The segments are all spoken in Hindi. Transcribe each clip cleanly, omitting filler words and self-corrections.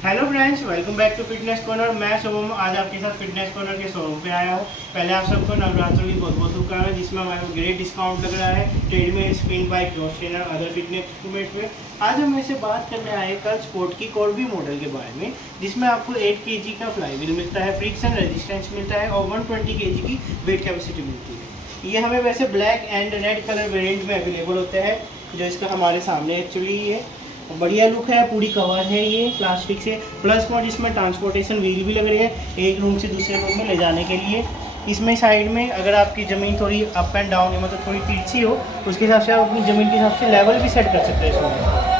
Hello friends, welcome back to fitness corner. मैं शुभम आज आपके साथ फिटनेस कॉर्नर के शोरूम पे आया हूँ। पहले आप सबको नवरात्रि की बहुत बहुत शुभकामनाएं, जिसमें हमारे को ग्रेट डिस्काउंट लग रहा है treadmill, spin bike, cross trainer, other fitness instrument पे। आज हम ऐसे बात करने आए कल स्पोर्ट की कॉर्बी मॉडल के बारे में, जिसमें आपको 8 kg का फ्लाईव्हील मिलता है, फ्रिक्शन रेजिस्टेंस मिलता है और 120 kg की वेट कैपेसिटी मिलती है। ये हमें वैसे black and red colour variant में अवेलेबल होता है, जो इसका हमारे सामने एक्चुअली है। बढ़िया लुक है, पूरी कवर है ये प्लास्टिक से। प्लस पॉइंट इसमें ट्रांसपोर्टेशन व्हील भी लग रही है, एक रूम से दूसरे रूम में ले जाने के लिए। इसमें साइड में अगर आपकी ज़मीन थोड़ी अप एंड डाउन है, मतलब थोड़ी तिरछी हो, उसके हिसाब से आप अपनी ज़मीन के हिसाब से लेवल भी सेट कर सकते हैं इसमें,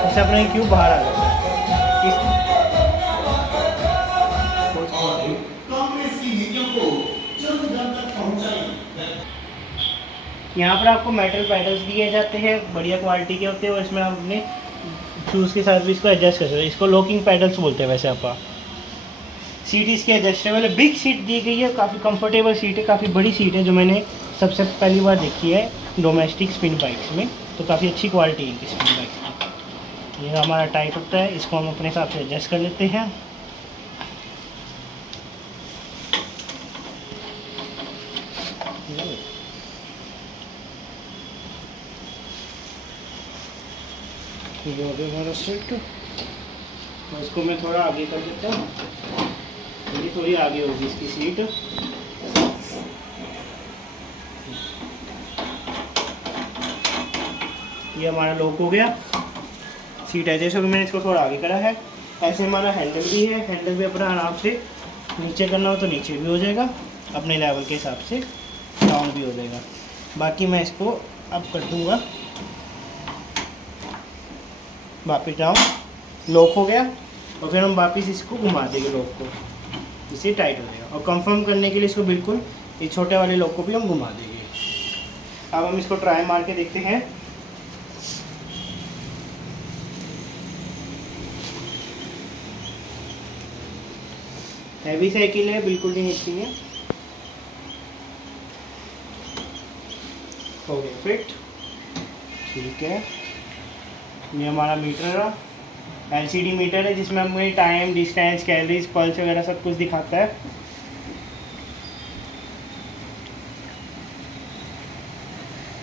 जैसे अपना क्यूब बाहर आ जाता है इस यहाँ पर आपको मेटल पैडल्स दिए जाते हैं, बढ़िया क्वालिटी के होते हैं, और इसमें आप अपने शूज़ के साथ भी इसको एडजस्ट कर सकते हैं। इसको लॉकिंग पैडल्स बोलते हैं वैसे आपका। सीट इसकी एडजस्टेबल है, बिग सीट दी गई है, काफ़ी कंफर्टेबल सीट है, काफ़ी बड़ी सीट है, जो मैंने सबसे पहली बार देखी है डोमेस्टिक स्पिन बाइक्स में। तो काफ़ी अच्छी क्वालिटी है इनकी स्पिन बाइक्स की। ये हमारा टाइट होता है, इसको हम अपने हिसाब से एडजस्ट कर लेते हैं। ये हो गया हमारा सीट, तो इसको मैं थोड़ा आगे कर देता हूँ, ये थोड़ी आगे होगी इसकी सीट। ये हमारा लॉक हो गया, सीट है जैसे कि मैंने इसको थोड़ा आगे करा है। ऐसे हमारा हैंडल भी है, हैंडल भी अपना आराम से नीचे करना हो तो नीचे भी हो जाएगा, अपने लेवल के हिसाब से डाउन भी हो जाएगा। बाकी मैं इसको अब कर दूँगा वापस डाउन, लॉक हो गया, और फिर हम वापस इसको घुमा देंगे लॉक को, इससे टाइट हो जाएगा। और कंफर्म करने के लिए इसको बिल्कुल ये छोटे वाले लॉक को भी हम घुमा देंगे। अब हम इसको ट्राई मार के देखते हैं। हैवी साइकिल है, बिल्कुल नहीं हिलती है। हो गया फिट, ठीक है। ये हमारा मीटर है, एलसीडी मीटर है, जिसमें हमें टाइम, डिस्टेंस, कैलोरीज, पल्स वगैरह सब कुछ दिखाता है।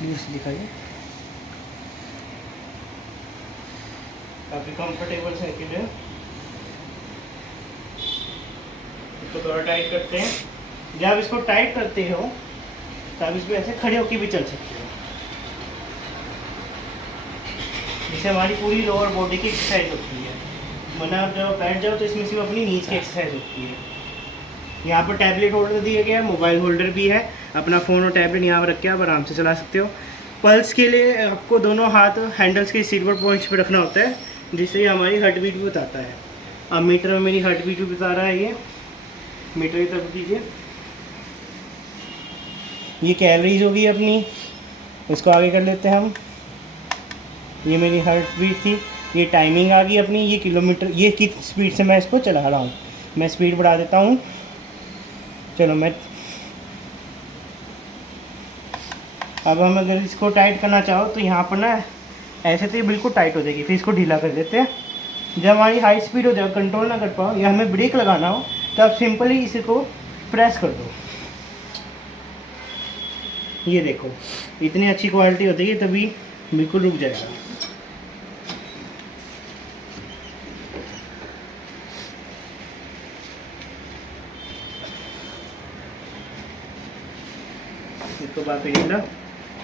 दिखाइए, काफ़ी कंफर्टेबल साइकिल है। इसको थोड़ा टाइट करते हैं। जब इसको टाइट करते हो तब इसको ऐसे खड़े होकर भी चल सकते हो, जिससे हमारी पूरी लोअर बॉडी की एक्सरसाइज होती है। वरना आप जब बैठ जाओ तो इसमें सिर्फ अपनी नीज की एक्सरसाइज होती है। यहाँ पर टैबलेट होल्डर दिया गया है, मोबाइल होल्डर भी है, अपना फ़ोन और टैबलेट यहाँ पर रख के आप आराम से चला सकते हो। पल्स के लिए आपको दोनों हाथ हैंडल्स के सिल्वर पॉइंट्स पे रखना होता है, जिससे हमारी हार्ट बीट भी बताता है। अब मीटर में मेरी हार्ट बीट भी बता रहा है, ये मीटर की तरफ दीजिए। ये कैलोरीज होगी अपनी, उसको आगे कर लेते हैं हम। ये मेरी हार्ट बीट थी, ये टाइमिंग आ गई अपनी, ये किलोमीटर, ये किस स्पीड से मैं इसको चला रहा हूँ। मैं स्पीड बढ़ा देता हूँ, चलो मैं। अब हम अगर इसको टाइट करना चाहो तो यहाँ पर ना ऐसे तो ये बिल्कुल टाइट हो जाएगी, फिर इसको ढीला कर देते हैं। जब हमारी हाई स्पीड हो जाए, कंट्रोल ना कर पाओ या हमें ब्रेक लगाना हो, तो आप सिंपली इसको प्रेस कर दो। ये देखो, इतनी अच्छी क्वालिटी होती है, तभी बिल्कुल रुक जाएगा। इसको वापस ढीला,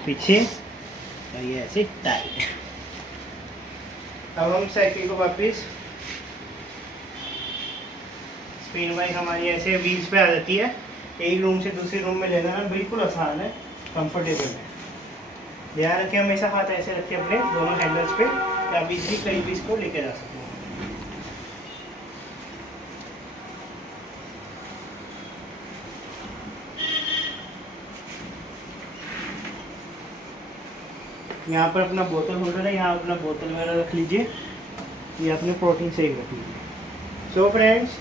पीछे, और ये ऐसे टाइट। अब हम साइकिल को वापस, स्पिन बाइक हमारी ऐसे व्हील्स पे आ जाती है। एक रूम से दूसरे रूम में लेना है बिल्कुल आसान है, कंफर्टेबल है। ध्यान रखें हमेशा हाथ ऐसे रखें अपने दोनों हैंडल्स पे, या आप इजीली कहीं भी इसको लेके जा सकते हैं। यहाँ पर अपना बोतल होल्डर है, यहाँ अपना बोतल वगैरह रख लीजिए, ये अपने प्रोटीन से ही रख लीजिए। सो फ्रेंड्स,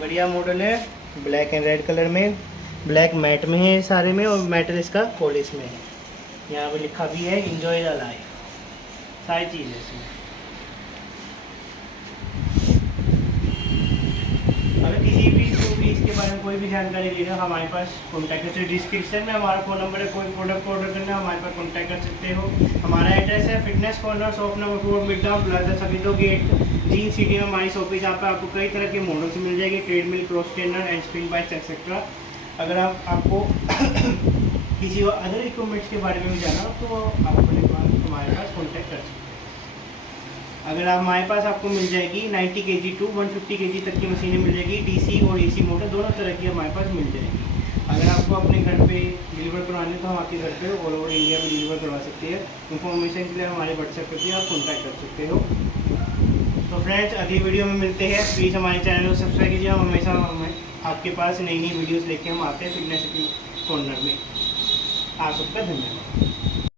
बढ़िया मॉडल है, ब्लैक एंड रेड कलर में, ब्लैक मैट में है सारे में, और मेटल इसका पॉलिश में है। यहाँ पे लिखा भी है एंजॉय द लाइफ, सारी चीज़ है इसमें। अगर किसी भी को भी इसके बारे में कोई भी जानकारी लेना, हमारे पास कॉन्टैक्ट कर सकते हो। डिस्क्रिप्शन में हमारा फ़ोन नंबर है, कोई प्रोडक्ट ऑर्डर करना है हमारे पास कॉन्टैक्ट कर सकते हो। हमारा एड्रेस है fitness corner, shop number 4, mid town plaza सबितो गेट, जीन सिटी में हमारी शॉप है, जहाँ पर आपको कई तरह के मॉडल्स मिल जाएगी, treadmill, cross trainer and spin bikes etcetera. अगर आपको किसी अदर इक्विपमेंट्स के बारे में भी जाना हो तो आप हमारे पास कॉन्टैक्ट कर सकते हैं। अगर आप हमारे पास आपको मिल जाएगी 90 kg टू 150 kg तक की मशीनें मिल जाएगी, डीसी और एसी मोटर दोनों तरह की हमारे पास मिल जाएगी। अगर आपको अपने घर पे डिलीवर करवाने तो हम आपके घर पे ऑल ओवर इंडिया में डिलीवर करवा सकते हैं। इन्फॉर्मेशन के लिए हमारे व्हाट्सएप पर भी आप कॉन्टैक्ट कर सकते हो। तो फ्रेंड्स, अगली वीडियो में मिलते हैं। प्लीज़ हमारे चैनल को सब्सक्राइब कीजिए। हम हमेशा आपके पास नई नई वीडियोज़ लेके हम आते हैं फिटनेस कॉर्नर में। आप सबका धन्यवाद।